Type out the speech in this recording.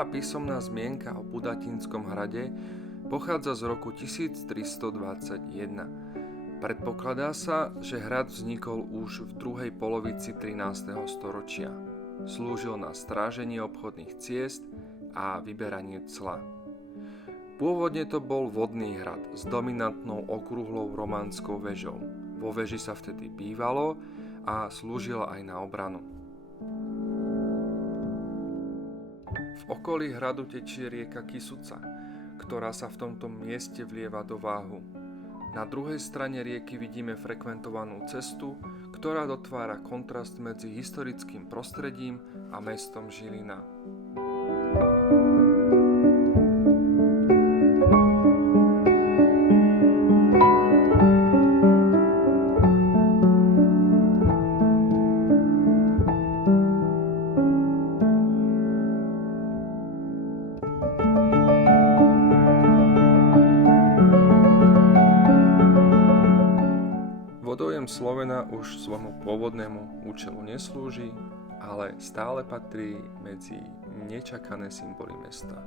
Prvá písomná zmienka o Budatinskom hrade pochádza z roku 1321. Predpokladá sa, že hrad vznikol už v druhej polovici 13. storočia. Slúžil na stráženie obchodných ciest a vyberanie cla. Pôvodne to bol vodný hrad s dominantnou okrúhlou románskou vežou. Vo veži sa vtedy bývalo a slúžila aj na obranu. V okolí hradu tečie rieka Kysuca, ktorá sa v tomto mieste vlieva do Váhu. Na druhej strane rieky vidíme frekventovanú cestu, ktorá dotvára kontrast medzi historickým prostredím a mestom Žilina. Vodojem Slovena už svojmu pôvodnému účelu neslúži, ale stále patrí medzi nečakané symboly mesta.